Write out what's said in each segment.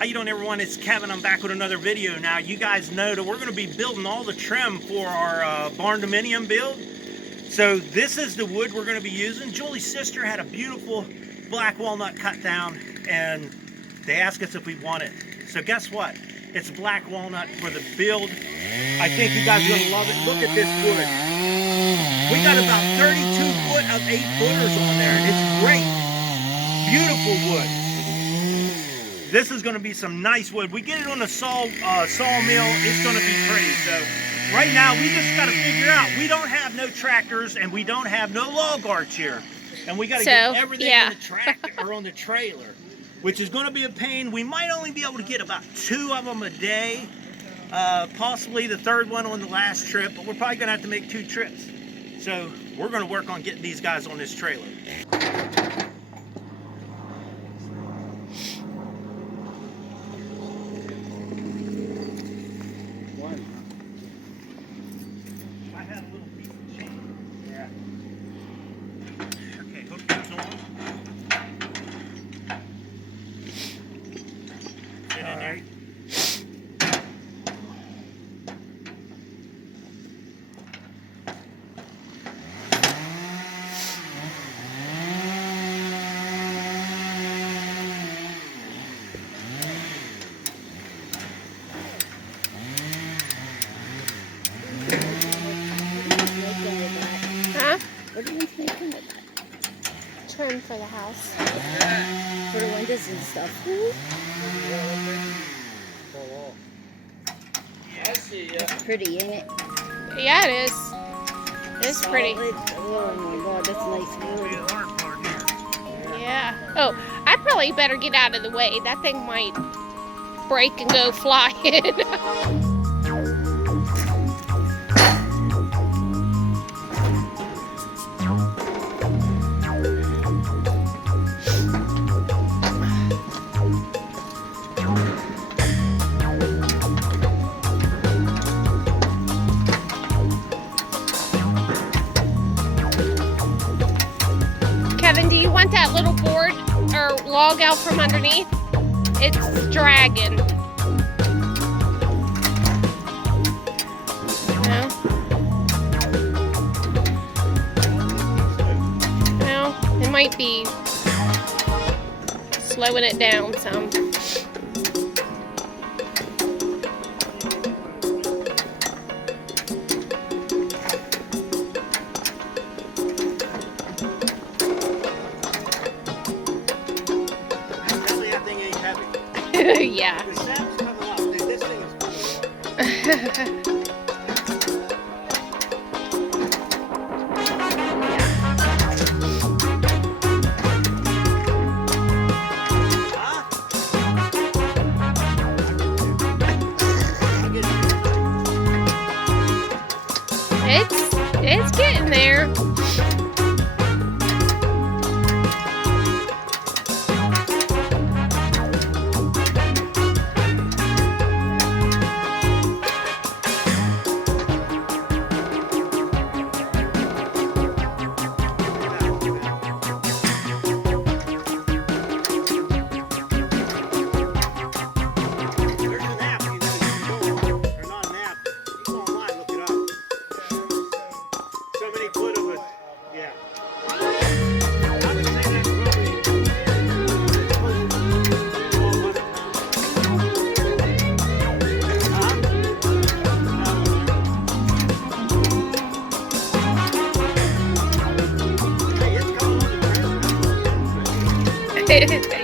How you doing, everyone? It's Kevin. I'm back with another video. Now, you guys know that we're going to be building all the trim for our Barndominium build. So this is the wood we're going to be using. Julie's sister had a beautiful black walnut cut down, and they asked us if we want it. So guess what? It's black walnut for the build. I think you guys are going to love it. Look at this wood. We got about 32 foot of 8-footers on there, and it's great. Beautiful wood. This is going to be some nice wood. We get it on a sawmill, it's going to be pretty. So right now, we just got to figure out, we don't have no tractors and we don't have no log arch here. And we got to get everything on the tractor or on the trailer, which is going to be a pain. We might only be able to get about 2 of them a day, possibly the third one on the last trip, but we're probably going to have to make 2 trips. So we're going to work on getting these guys on this trailer. What are you thinking about? Trim for the house. For the windows and stuff. It's pretty, ain't it? Yeah, it is. It's pretty. Oh my god, that's nice wood. Yeah. Oh, I probably better get out of the way. That thing might break and go flying. Kevin, do you want that little board or log out from underneath? It's dragging. No? No, it might be slowing it down some. Yeah. The sap's coming up, dude. This thing is coming up. It's getting there.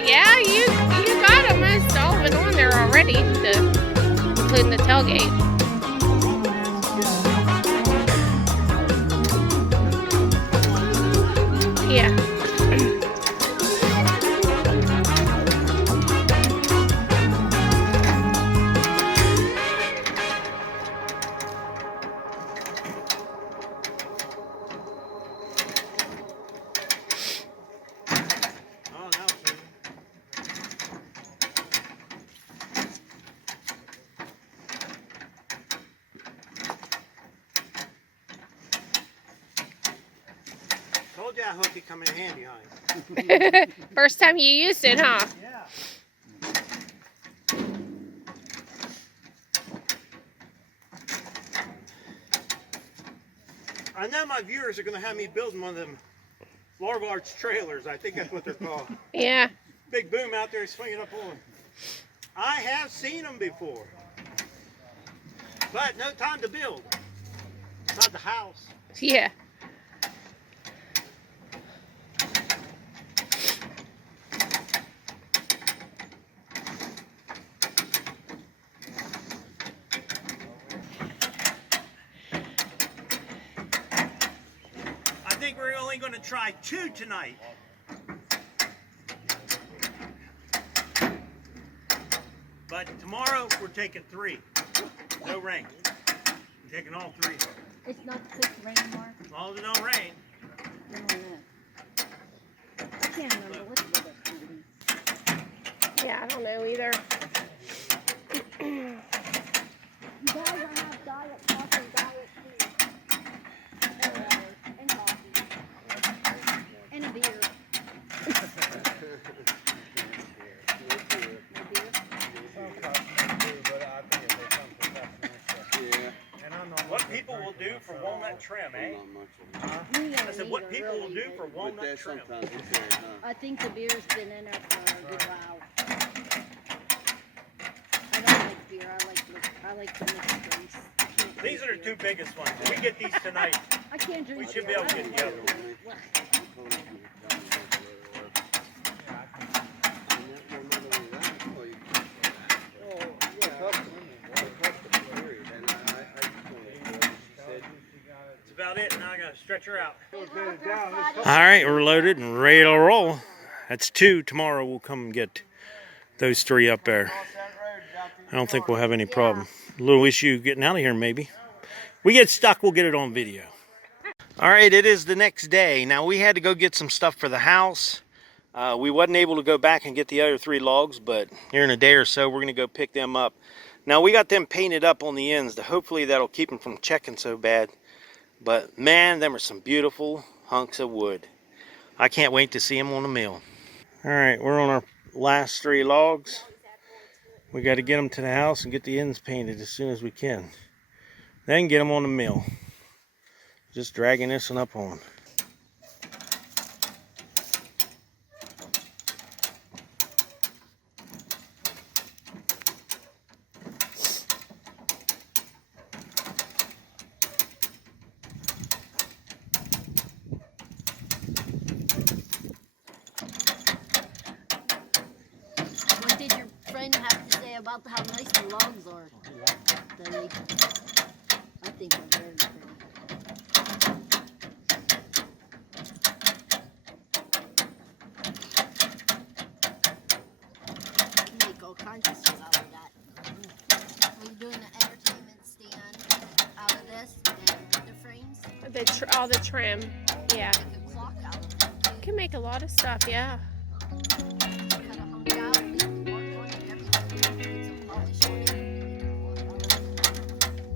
Yeah, you got almost all of it on there already, including the tailgate. Yeah. Told you that hook could come in handy, honey. First time you used it, huh? Yeah. I know my viewers are going to have me building one of them larval arch trailers. I think that's what they're called. Yeah. Big boom out there swinging up on. I have seen them before, but no time to build. Not the house. Yeah. I think we're only going to try 2 tonight. But tomorrow we're taking 3. No rain. We're taking all 3. It's not supposed to rain more. As long as it don't rain. I can't remember what the weather's going to be. Yeah, I don't know either. You guys are have diet coffee and diet tea. And coffee. And a beer. What people will do for walnut trim, eh? I said, what people will do for walnut trim. I think the beer's been in there for a good while. I don't like beer. I like the mixed drinks. These are the 2 biggest ones. If we get these tonight, I can't drink we should be beer. able to get the other one. That's about it. Now I gotta stretch her out. All right, we're loaded and ready to roll. That's 2. Tomorrow we'll come and get those 3 up there. I don't think we'll have any problem. A little issue getting out of here, maybe. We get stuck, we'll get it on video. All right, it is the next day. Now we had to go get some stuff for the house. We wasn't able to go back and get the other 3 logs, but here in a day or so, we're gonna go pick them up. Now we got them painted up on the ends. Hopefully that'll keep them from checking so bad. But man, them are some beautiful hunks of wood. I can't wait to see them on the mill. All right, we're on our last 3 logs. We got to get them to the house and get the ends painted as soon as we can. Then get them on the mill. Just dragging this one up on. What did your friend have to say about how nice the logs are? Denny? I think they're very pretty. You can make all kinds of stuff out of that. We're doing an entertainment stand out of this and window frames. All the trim. Yeah. Make a clock out of it. You can make a lot of stuff, yeah. Cut a hunk out, leave the mark on it, everything. Put some polish on it.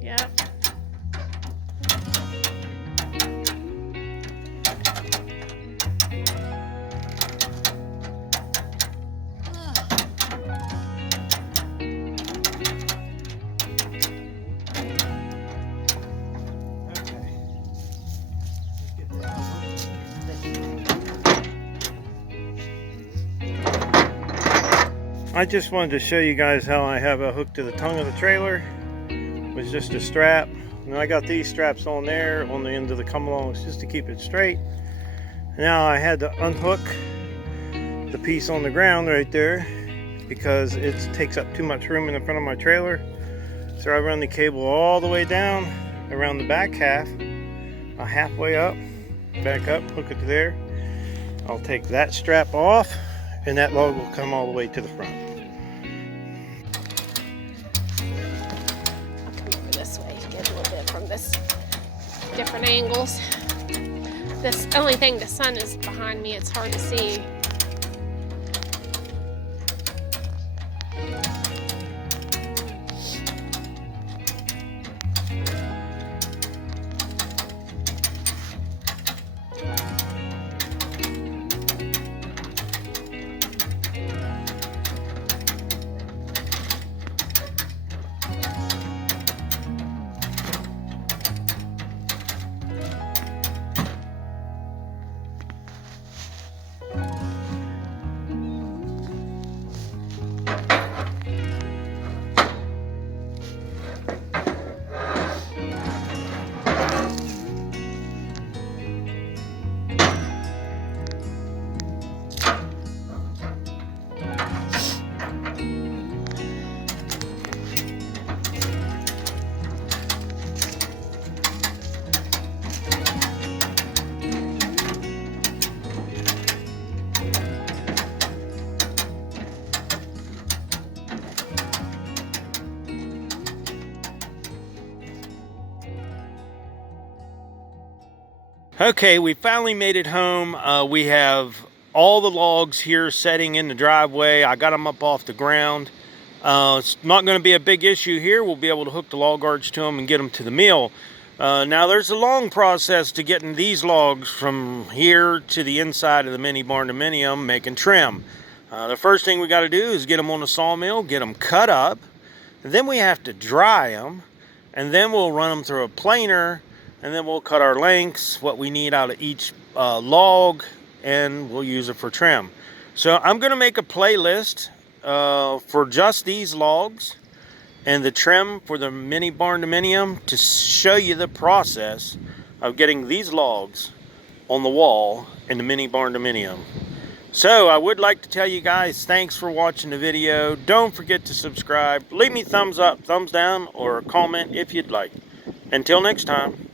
Yeah. I just wanted to show you guys how I have a hook to the tongue of the trailer. It was just a strap. And I got these straps on there on the end of the come-alongs just to keep it straight. Now I had to unhook the piece on the ground right there because it takes up too much room in the front of my trailer. So I run the cable all the way down around the back half, halfway up, back up, hook it to there. I'll take that strap off and that log will come all the way to the front. I'll come over this way to get a little bit from this different angles. This only thing, the sun is behind me, it's hard to see. Okay, we finally made it home. We have all the logs here setting in the driveway. I got them up off the ground. It's not going to be a big issue here. We'll be able to hook the log arch to them and get them to the mill. Now there's a long process to getting these logs from here to the inside of the Mini Barndominium making trim. The first thing we got to do is get them on the sawmill, get them cut up. And then we have to dry them, and then we'll run them through a planer, and then we'll cut our lengths, what we need out of each log, and we'll use it for trim. So I'm going to make a playlist for just these logs and the trim for the Mini Barndominium to show you the process of getting these logs on the wall in the Mini Barndominium. So I would like to tell you guys thanks for watching the video. Don't forget to subscribe. Leave me thumbs up, thumbs down, or a comment if you'd like. Until next time.